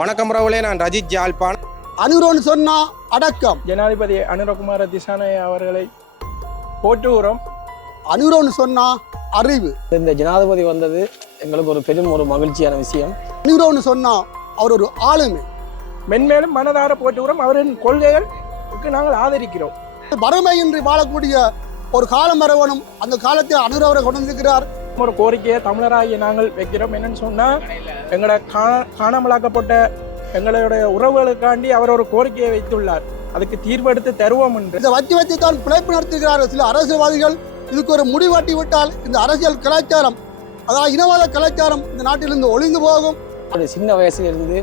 வணக்கம் ரவுலே நான் ரஜித் ஜாழ்பான் அனுரோன்னு சொன்னா அடக்கம். ஜனாதிபதி அனுரகுமார திசானே அவர்களை போற்றுகிறோம். அனுரோன்னு சொன்னா அறிவு. இந்த ஜனாதிபதி வந்தது எங்களுக்கு ஒரு பெரும் ஒரு மகிழ்ச்சியான விஷயம். அனுரோன்னு சொன்னா அவர் ஒரு ஆளுமை. மென்மேலும் மனதார போற்றுகிறோம். அவரின் கொள்கைகளுக்கு நாங்கள் ஆதரிக்கிறோம். வறுமையின்றி வாழக்கூடிய ஒரு காலம் வரவனும் அந்த காலத்தில் அனுரவரை கொண்டு வந்திருக்கிறார் ஒரு கோரிக்கையை தமிழராகிய நாங்கள் வைக்கிறோம். என்னன்னு சொன்னால் எங்களை கா காணாமலாக்கப்பட்ட எங்களுடைய உறவுகளுக்காண்டி அவர் ஒரு கோரிக்கையை வைத்துள்ளார். அதுக்கு தீர்வெடுத்து தருவோம் என்று. இதை வச்சு வச்சு தான் பிழைப்பு நடத்துகிறார்கள் சில அரசியல்வாதிகள் இதுக்கு ஒரு முடிவாட்டி விட்டால் இந்த அரசியல் கலாச்சாரம் அதாவது இனவாத கலாச்சாரம் இந்த நாட்டிலிருந்து ஒளிந்து போகும். ஒரு சின்ன வயசுலேருந்து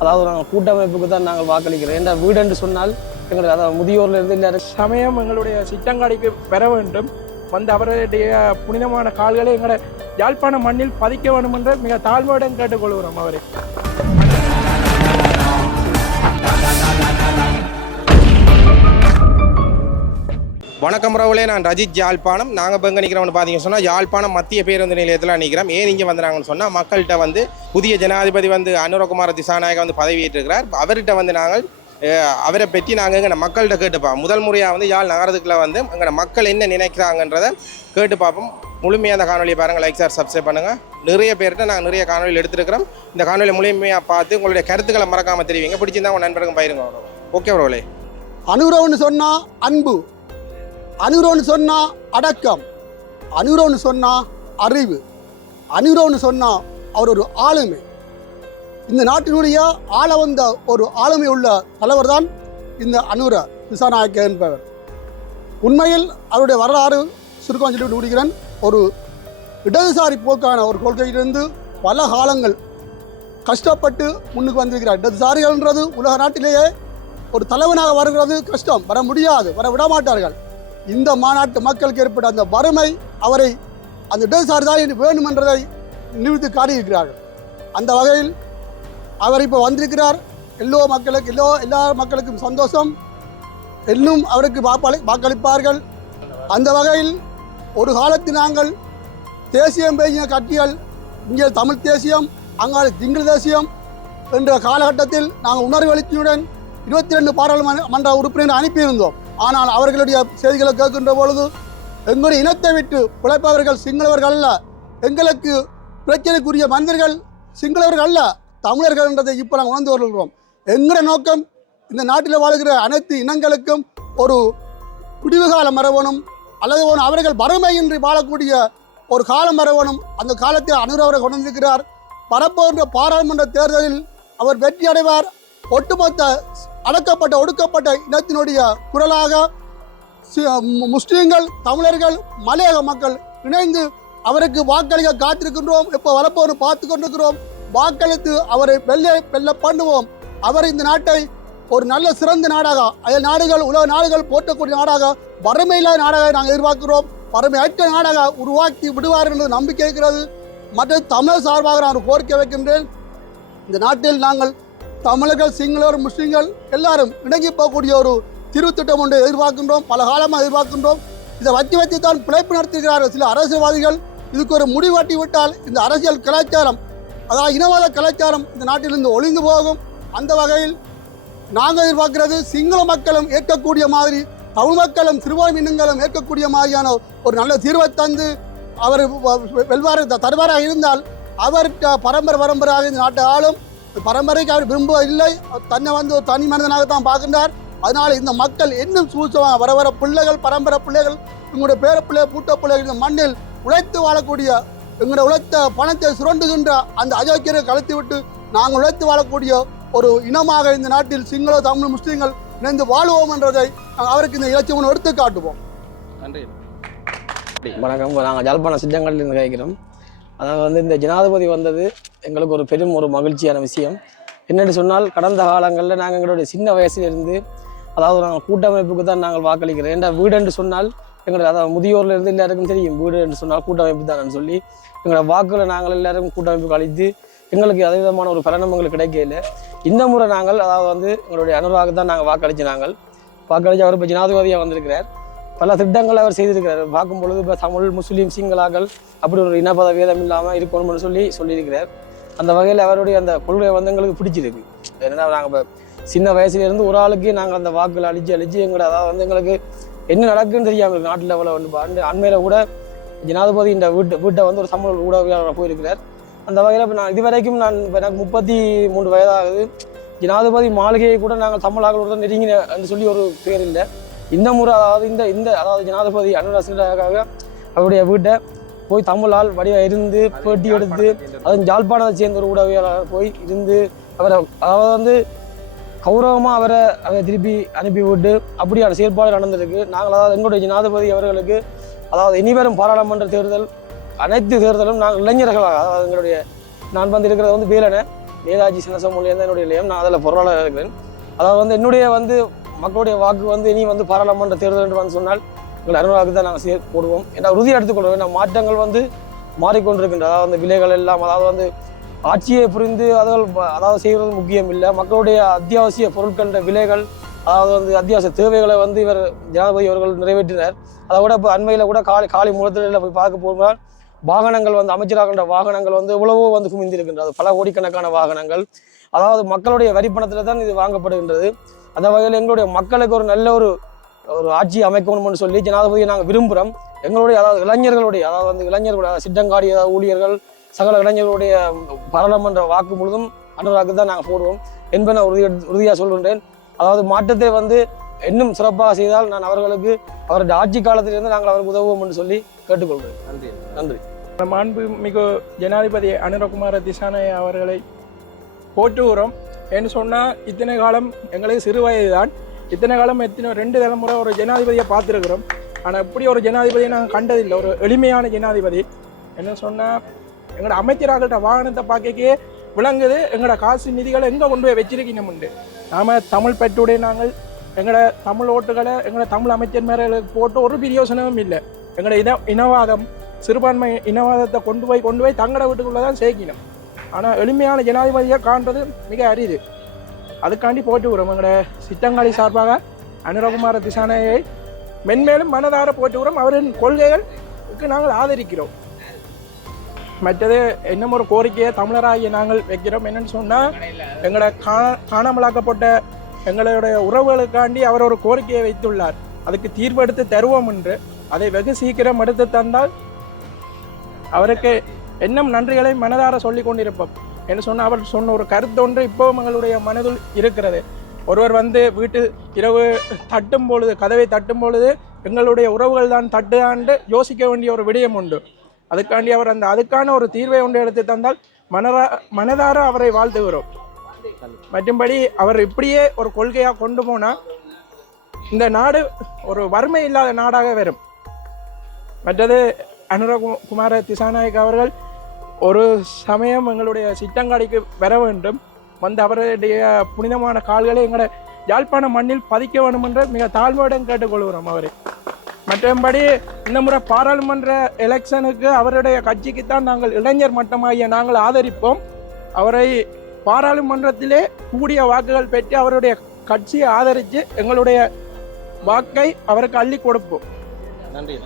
அதாவது நாங்கள் கூட்டமைப்புக்கு தான் நாங்கள் வாக்களிக்கிறோம். ஏன்னா வீடு என்று சொன்னால் எங்களுக்கு அதாவது முதியோர்ல இருந்து எல்லாரும் சமயம் எங்களுடைய சிட்டங்காடிக்கு பெற வேண்டும். வந்து அவருடைய புனிதமான கால்களை எங்களை யாழ்ப்பாண மண்ணில் பதிக்க வேண்டும் என்று மிக தாழ்மையுடன் கேட்டுக்கொள்கிறோம் அவரை. வணக்கம் ரவுலே நான் ரஜித் யாழ்ப்பாணம். நாங்கள் இப்போ எங்கே நிற்கிறோம்னு பார்த்தீங்கன்னு சொன்னால் யாழ்ப்பாணம் மத்திய பேருந்து நிலையத்தில் நிற்கிறோம் ஏன் இங்கே வந்தாங்கன்னு சொன்னால் மக்கள்கிட்ட வந்து புதிய ஜனாதிபதி வந்து அனுரகுமார திசாநாயகம் வந்து பதவியேற்றிருக்கிறார். அவர்கிட்ட வந்து நாங்கள் அவரை பற்றி நாங்கள் எங்கள் மக்கள்கிட்ட கேட்டுப்போம் முதல் முறையாக வந்து யாழ் நகரத்துக்குள்ள வந்து எங்கள் மக்கள் என்ன நினைக்கிறாங்கன்றதை கேட்டு பார்ப்போம். முழுமையாக அந்த காணொலியை பாருங்கள் லைக் சார் சப்ஸ்கிரைப் பண்ணுங்கள் நிறைய பேர்கிட்ட நாங்கள் நிறைய காணொலியில் எடுத்துருக்கிறோம். இந்த காணொலியை முழுமையாக பார்த்து உங்களுடைய கருத்துக்களை மறக்காமல் தெரிவிங்க. பிடிச்சிருந்தா உங்கள் நண்பருக்கும் பயிருங்க ஓகே ப்ரோலே அனுரோன்னு சொன்னால் அன்பு. அனுரோன்னு சொன்னால் அடக்கம். அனுரோன்னு சொன்னால் அறிவு. அனுரோன்னு சொன்னால் அவர் ஒரு ஆளுமை. இந்த நாட்டினுடைய ஆள வந்த ஒரு ஆளுமை உள்ள தலைவர் தான் இந்த அனுர திசாநாயக்க என்பவர். உண்மையில் அவருடைய வரலாறு சுருக்கம் சொல்லி முடிக்கிறேன் ஒரு இடதுசாரி போக்கான ஒரு கொள்கையிலிருந்து பல காலங்கள் கஷ்டப்பட்டு முன்னுக்கு வந்திருக்கிறார். இடதுசாரிகள்ன்றது உலக நாட்டிலேயே ஒரு தலைவனாக வருகிறது. கஷ்டம். வர முடியாது. வர விட மாட்டார்கள். இந்த மாநாட்டு மக்களுக்கு ஏற்பட்ட அந்த வறுமை அவரை அந்த இடதுசாரி தான் வேணும் என்றதை நிறுத்தி காட்டியிருக்கிறார்கள். அந்த வகையில் அவர் இப்போ வந்திருக்கிறார். எல்லோ மக்களுக்கு எல்லோ எல்லா மக்களுக்கும் சந்தோஷம். இன்னும் அவருக்கு வாக்களி வாக்களிப்பார்கள். அந்த வகையில் ஒரு காலத்தில் நாங்கள் தேசியம் பேசிய கட்சிகள் இங்கே தமிழ் தேசியம் அங்கால திங்கள் தேசியம் என்ற காலகட்டத்தில் நாங்கள் உணர்வு எழுச்சியுடன் இருபத்தி ரெண்டு பாராளுமன்ற மன்ற உறுப்பினர் அனுப்பியிருந்தோம். ஆனால் அவர்களுடைய செய்திகளை கேட்கின்ற பொழுது எங்களுடைய இனத்தை விட்டு பிழைப்பவர்கள் சிங்களவர்கள் அல்ல. எங்களுக்கு பிரச்சனைக்குரிய மனிதர்கள் சிங்களவர்கள் அல்ல. தமிழர்கள் என்றதை இப்போ நாங்கள் உணர்ந்து வருகிறோம் எங்கிற நோக்கம் இந்த நாட்டில் வாழ்கிற அனைத்து இனங்களுக்கும் ஒரு குடிவு காலம் வரவணும் அல்லது அவர்கள் வறுமையின்றி வாழக்கூடிய ஒரு காலம் வரவணும் அந்த காலத்தில் அனுர் கொண்டு கொண்டிருக்கிறார். பரப்போன்ற பாராளுமன்ற தேர்தலில் அவர் வெற்றி அடைவார். ஒட்டுமொத்த அடக்கப்பட்ட ஒடுக்கப்பட்ட இனத்தினுடைய குரலாக முஸ்லீம்கள் தமிழர்கள் மலையக மக்கள் இணைந்து அவருக்கு வாக்களிக்க காத்திருக்கின்றோம். இப்போ வரப்போன்னு பார்த்து கொண்டிருக்கிறோம். வாக்களித்து அவரை வெள்ளை வெல்ல பண்ணுவோம். அவர் இந்த நாட்டை ஒரு நல்ல சிறந்த நாடாக அயல் நாடுகள் உலக நாடுகள் போற்றக்கூடிய நாடாக வறுமையில்லாத நாடாக நாங்கள் எதிர்பார்க்கிறோம். வறுமையற்ற நாடாக உருவாக்கி விடுவார் என்று நம்பிக்கை இருக்கிறது. மற்ற தமிழர் சார்பாக நான் கோரிக்கை வைக்கின்றேன். இந்த நாட்டில் நாங்கள் தமிழர்கள் சிங்களர் முஸ்லீம்கள் எல்லாரும் இணங்கி போகக்கூடிய ஒரு திருத்திட்டம் ஒன்றை எதிர்பார்க்கின்றோம். பல காலமாக எதிர்பார்க்கின்றோம். இதை வச்சு வச்சு தான் பிழைப்பு நடத்துகிறார்கள் சில அரசியல்வாதிகள். இதுக்கு ஒரு முடிவாட்டி விட்டால் இந்த அரசியல் கலாச்சாரம் அதாவது இனவாத கலாச்சாரம் இந்த நாட்டிலிருந்து ஒளிந்து போகும். அந்த வகையில் நாங்கள் எதிர்பார்க்கிறது சிங்கள மக்களும் ஏற்கக்கூடிய மாதிரி தமிழ் மக்களும் சிறுபான்மையினங்களும் ஏற்கக்கூடிய மாதிரியான ஒரு நல்ல தீர்வை தந்து அவர் வெல்வாறு வெல்வார தருவாராக இருந்தால் அவர் பரம்பரை பரம்பராக இந்த நாட்டை ஆளும். பரம்பரைக்கு அவர் விரும்ப இல்லை. தன்னை வந்து ஒரு தனி மனிதனாக தான் பார்க்கின்றார். அதனால் இந்த மக்கள் இன்னும் சூழ்ச்சமாக வர வர பிள்ளைகள் பரம்பரை பிள்ளைகள் உங்களுடைய பேர பிள்ளை பூட்ட பிள்ளைகள் இந்த மண்ணில் உழைத்து வாழக்கூடிய எங்களுடைய உழைத்த பணத்தை சுரண்டுகின்ற அந்த அயோக்கியரை கலத்தி விட்டு நாங்கள் உழைத்து வாழக்கூடிய ஒரு இனமாக இந்த நாட்டில் சிங்கள தமிழ் முஸ்லீம்கள் இணைந்து வாழுவோம் என்றதை அவருக்கு இந்த இலட்சியம் எடுத்து காட்டுவோம். நன்றி. வணக்கம். நாங்கள் ஜாழ்ப்பாண சிட்டங்கள்லேருந்து கேட்குறோம். அதாவது வந்து இந்த ஜனாதிபதி வந்தது எங்களுக்கு ஒரு பெரும் ஒரு மகிழ்ச்சியான விஷயம். என்னென்னு சொன்னால் கடந்த காலங்களில் நாங்கள் எங்களுடைய சின்ன வயசுலேருந்து அதாவது நாங்கள் கூட்டமைப்புக்கு தான் நாங்கள் வாக்களிக்கிறோம். ஏன்னா வீடு என்று சொன்னால் எங்களுடைய அதாவது முதியோர்ல இருந்து எல்லாருக்கும் தெரியும். வீடு சொன்னால் கூட்டமைப்பு தான் சொல்லி எங்களோட வாக்குகளை நாங்கள் எல்லாருக்கும் கூட்டமைப்பு அளித்து எங்களுக்கு அதே விதமான ஒரு பலனும் எங்களுக்கு கிடைக்கல. இந்த முறை நாங்கள் அதாவது வந்து எங்களுடைய அனுராக தான் நாங்கள் வாக்களிச்சு நாங்கள். வாக்களித்து அவர் இப்போ ஜனாதிபதியாக வந்திருக்கிறார். பல திட்டங்கள் அவர் செய்திருக்கிறார். பார்க்கும் பொழுது இப்போ தமிழ் முஸ்லீம் சிங்களாக்கள் அப்படி ஒரு இனப்பத வேதம் இல்லாமல் இருக்கணும்னு சொல்லி சொல்லியிருக்கிறார். அந்த வகையில் அவருடைய அந்த கொள்கை வந்து எங்களுக்கு பிடிச்சிருக்கு. என்னன்னா நாங்கள் இப்போ சின்ன வயசுலேருந்து ஒரு ஆளுக்கு நாங்கள் அந்த வாக்குகள் அழிச்சு அழிச்சு எங்களோட அதாவது வந்து எங்களுக்கு என்ன நடக்குன்னு தெரியாமல் நாட்டு லெவலில் வந்து அண்மையில் கூட ஜனாதிபதி இந்த வீட்டு வீட்டை வந்து ஒரு சமூக ஊடகவியாளர் போயிருக்கிறார். அந்த வகையில் இப்போ நான் இதுவரைக்கும் நான் இப்போ எனக்கு முப்பத்தி மூன்று வயதாகுது. ஜனாதிபதி மாளிகையை கூட நாங்கள் தமிழாக்களுடன் நெருங்கின என்று சொல்லி ஒரு பேர் இல்லை. இந்த முறை அதாவது இந்த இந்த அதாவது ஜனாதிபதி அனுராசிக்காக அவருடைய வீட்டை போய் தமிழால் வடிவ இருந்து பேட்டி எடுத்து அதுவும் ஜாழ்ப்பாணத்தை சேர்ந்த ஒரு ஊடகவியலாளர் போய் இருந்து அவரை அதாவது வந்து கௌரவமாக அவரை அவரை திருப்பி அனுப்பிவிட்டு அப்படியான செயல்பாடு நடந்திருக்கு. நாங்கள் அதாவது எங்களுடைய ஜனாதிபதி அவர்களுக்கு அதாவது இனிவரும் பாராளுமன்ற தேர்தல் அனைத்து தேர்தலும் நாங்கள் இளைஞர்களாக அதாவது எங்களுடைய நான் வந்து இருக்கிறது வந்து வேலனை நேதாஜி சின்னசமொழியாக தான் என்னுடைய நிலையம் நான் அதில் பொருளாளர் இருக்கிறேன். அதாவது வந்து என்னுடைய வந்து மக்களுடைய வாக்கு வந்து இனி வந்து பாராளுமன்ற தேர்தல் என்று வந்து சொன்னால் எங்கள் அனுராக்கு தான் நாங்கள் சேர்த்து போடுவோம். ஏன்னா உறுதி எடுத்துக்கொள்வோம். ஏன்னா மாற்றங்கள் வந்து மாறிக்கொண்டிருக்கின்ற அதாவது வந்து விலைகள் எல்லாம் அதாவது வந்து ஆட்சியை புரிந்து அதுகள் அதாவது செய்வது முக்கியம் இல்லை மக்களுடைய அத்தியாவசிய பொருட்கள விலைகள் அதாவது வந்து அத்தியாவசிய தேவைகளை வந்து இவர் ஜனாதிபதி அவர்கள் நிறைவேற்றினர். அதை விட இப்போ அண்மையில் கூட காலி காலி மூலத்தில் போய் பார்க்க போனால் வாகனங்கள் வந்து அமைச்சராகின்ற வாகனங்கள் வந்து எவ்வளவோ வந்து குமிந்திருக்கின்றது பல கோடிக்கணக்கான வாகனங்கள். அதாவது மக்களுடைய வரிப்பணத்தில் தான் இது வாங்கப்படுகின்றது. அந்த வகையில் எங்களுடைய மக்களுக்கு ஒரு நல்ல ஒரு ஒரு ஆட்சி அமைக்கணும்னு சொல்லி ஜனாதிபதியை நாங்கள் விரும்புகிறோம் எங்களுடைய அதாவது இளைஞர்களுடைய அதாவது வந்து இளைஞர்களுடைய சிட்டங்காடி அதாவது ஊழியர்கள் சகல இளைஞர்களுடைய பாராளுமன்ற வாக்கு முழுதும் அனுராக்கு தான் நாங்கள் போடுவோம் என்பதை நான் உறுதி உறுதியாக சொல்கின்றேன். அதாவது மாற்றத்தை வந்து இன்னும் சிறப்பாக செய்தால் நான் அவர்களுக்கு அவருடைய ஆட்சி காலத்திலிருந்து நாங்கள் அவருக்கு உதவுவோம் என்று சொல்லி கேட்டுக்கொள்கிறேன். நன்றி. நன்றி. மாண்புமிகு ஜனாதிபதி அனுரகுமார திசாநாய அவர்களை போற்றுகிறோம். என்று சொன்னால் இத்தனை காலம் எங்களுக்கு சிறு வயது தான் இத்தனை காலம் எத்தனை ரெண்டு தலைமுறை ஒரு ஜனாதிபதியை பார்த்துருக்குறோம். ஆனால் இப்படி ஒரு ஜனாதிபதியை நாங்கள் கண்டதில்லை. ஒரு எளிமையான ஜனாதிபதி. என்ன சொன்னால் எங்களோட அமைச்சராகள்கிட்ட வாகனத்தை பார்க்கக்கே விளங்குது. எங்களோட காசு நிதிகளை எங்கே கொண்டு போய் வச்சிருக்கீங்கமுண்டு நாம் தமிழ் பெற்றுடைய நாங்கள் எங்களோட தமிழ் ஓட்டுகளை எங்களோட தமிழ் அமைச்சர் மேலே போட்டு ஒரு பிரியோசனமும் இல்லை. எங்களோட இன இனவாதம் சிறுபான்மை இனவாதத்தை கொண்டு போய் கொண்டு போய் தங்கட வீட்டுக்குள்ளே தான் சேர்க்கணும். ஆனால் எளிமையான ஜனாதிபதியாக காண்றது மிக அரிது. அதுக்காண்டி போட்டு விடுறோம் எங்களோட சித்தங்காளி சார்பாக அனுரகுமார திசானையை மென்மேலும் மனதார போட்டு விடுறோம் அவரின் கொள்கைகளுக்கு நாங்கள் ஆதரிக்கிறோம். மற்றது இன்னும் ஒரு கோரிக்கையை தமிழராகிய நாங்கள் வைக்கிறோம். என்னன்னு சொன்னால் எங்களோட கா காணாமலாக்கப்பட்ட எங்களுடைய உறவுகளுக்காண்டி அவர் ஒரு கோரிக்கையை வைத்துள்ளார். அதுக்கு தீர்வெடுத்து தருவோம் என்று. அதை வெகு சீக்கிரம் எடுத்து தந்தால் அவருக்கு இன்னும் நன்றிகளை மனதார சொல்லி கொண்டிருப்போம். என்று சொன்ன அவர் சொன்ன ஒரு கருத்தொன்று இப்போவும் எங்களுடைய மனதில் இருக்கிறது. ஒருவர் வந்து வீட்டு இரவு தட்டும் பொழுது கதவை தட்டும் பொழுது எங்களுடைய உறவுகள் தான் தட்டுதாண்டு யோசிக்க வேண்டிய ஒரு விடயம் உண்டு. அதுக்காண்டி அவர் அந்த அதுக்கான ஒரு தீர்வை ஒன்று எடுத்து தந்தால் மனதா மனதார அவரை வாழ்த்துகிறோம். மற்றும்படி அவர் இப்படியே ஒரு கொள்கையாக கொண்டு போனால் இந்த நாடு ஒரு வறுமை இல்லாத நாடாக வரும். மற்றது அனுரகு குமார திசாநாயக் அவர்கள் ஒரு சமயம் எங்களுடைய சிட்டங்காடிக்கு வர வேண்டும். வந்து அவருடைய புனிதமான கால்களை எங்களோட யாழ்ப்பாண மண்ணில் பதிக்க வேண்டும் என்று மிக தாழ்மையுடன் கேட்டுக்கொள்கிறோம் அவரை. மற்றபடி இந்த முறை பாராளுமன்ற எலெக்ஷனுக்கு அவருடைய கட்சிக்கு தான் நாங்கள் இளைஞர் மட்டமாகிய நாங்கள் ஆதரிப்போம். அவரை பாராளுமன்றத்திலே கூடிய வாக்குகள் பெற்று அவருடைய கட்சியை ஆதரித்து எங்களுடைய வாக்கை அவருக்கு அள்ளி கொடுப்போம். நன்றி.